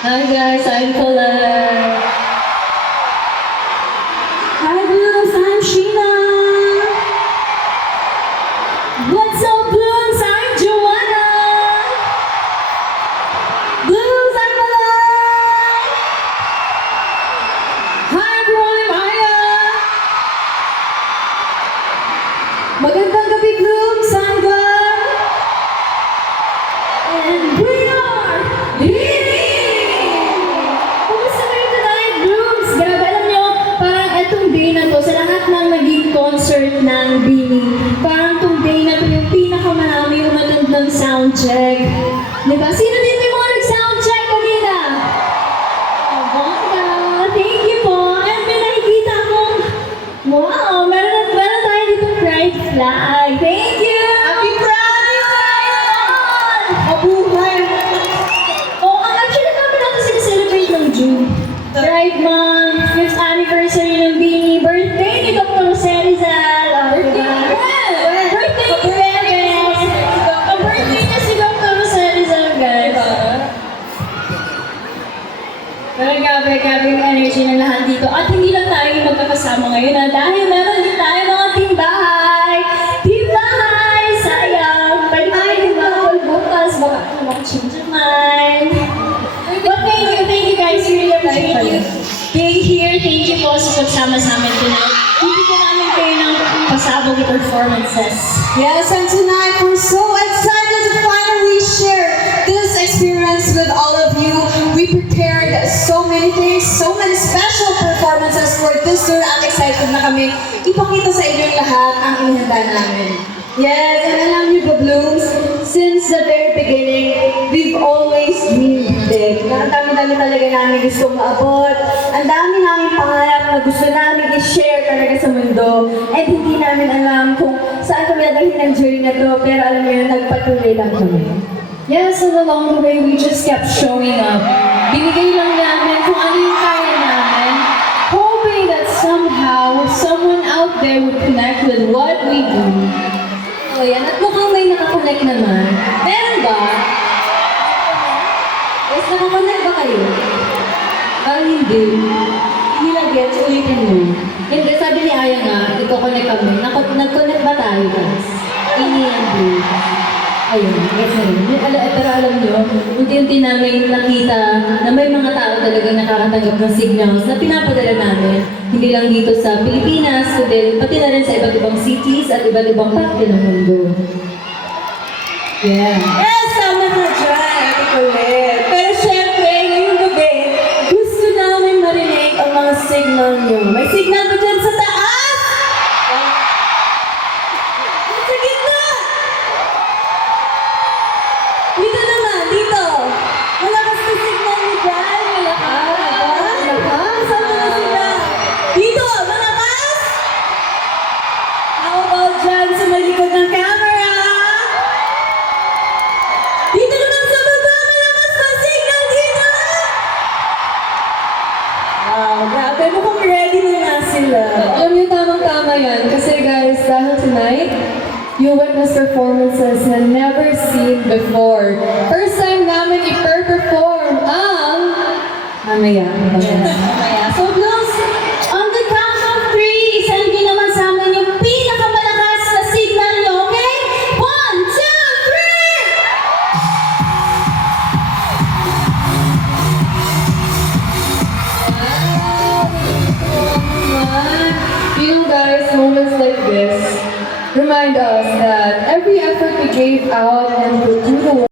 Hi guys, I'm Colette. Hi Blooms, I'm Sheena. What's up Blooms, I'm Joanna. Blooms, I'm Malay. Hi everyone, I'm Aya. Magandang gabi Blooms, I'm Gwen. And we are Kumusta kayo tonight, Blooms? Grabe, alam nyo, parang itong day na to, sa lahat ng naging concert ng Bini, parang itong day na to yung pinakamarami umatend ng soundcheck. Diba? Sino dito yung mga nag-soundcheck kanina? Oh, bongga! Thank you po! And may nakikita akong, wow, meron tayo dito pride flag. Thank you! Happy Pride! Mabuhay! Oh, actually, kami natin sineselebrate ng June. Pride Month, 5th anniversary ng Bini, birthday ni Dr. Jose Rizal. Birthday ni Perez. Birthday niya si Dr. Jose Rizal, guys. Pero grabe yung energy ng lahat dito. At hindi lang tayo yung magkakasama ngayon, dahil meron din tayo mga team bahay. Team bahay! Sayang! Pwede tayo din mga bukas. Baka change your mind. But thank you guys. Really appreciate you being here. Thank you po sa pagsama sa amin tonight. Bibigyan namin kayo ng pasabog na performances. Yes, and tonight we're so excited to finally share this experience with all of you. We prepared so many things, so many special performances for this tour. I'm excited na kami ipakita sa inyong lahat ang inihanda namin. Yes, and alam niyo ba, Blooms, since the very beginning, we've always dreamed big. Ang dami-dami talaga namin gusto maabot. Ang dami namin pangarap na gusto namin i-share talaga sa mundo. And hindi namin alam kung saan kami dadalhin ng journey na to, pero alam niyo, nagpatuloy lang kami. Yes, and along the way, we just kept showing up. Binigay lang namin kung ano yung kaya namin, hoping that somehow, someone out there would connect with what we do. O yan, at mukhang may nakakonect naman. Meron ba? Yes, nakakonect ba kayo? Parang hindi. Hindi lang gets, ulitin mo. Hindi, sabi ni Aya nga, iko-connect kami. Nag-connect ba tayo, guys? Ini and blue. Ayun, yes na rin. Pero alam nyo, unti-unti namin nakita na may mga tao talagang nakakatanggap ng signals na pinapadala namin. Hindi lang dito sa Pilipinas, kundi pati na rin sa iba't ibang cities at iba't ibang parte ng mundo. Yeah. Yes, tama na dyan, Ate Colette. Pero syempre, ngayong gabi, gusto namin marinig ang mga signal nyo. May signal ba dyan sa taas? Sa gitna! Dito naman, dito. Malakas na signal nyo dyan. Malakas. Saan mo na sila? Dito, malakas! How about dyan sa may likod ng camera? Dito naman sa baba, malakas na signal dito! Wow, grabe. Mukhang ready na nga sila. Alam niyo, tamang-tama yan. Kasi guys, dahil tonight, you witness performances na never seen before. First time namin i-perform ang... Mamaya. So, Blooms, on the count of 3, isend nyo naman sa amin yung pinakamalakas na signal nyo, okay? 1, 2, 3! You know guys, moments like this remind us that every effort we gave out and put through the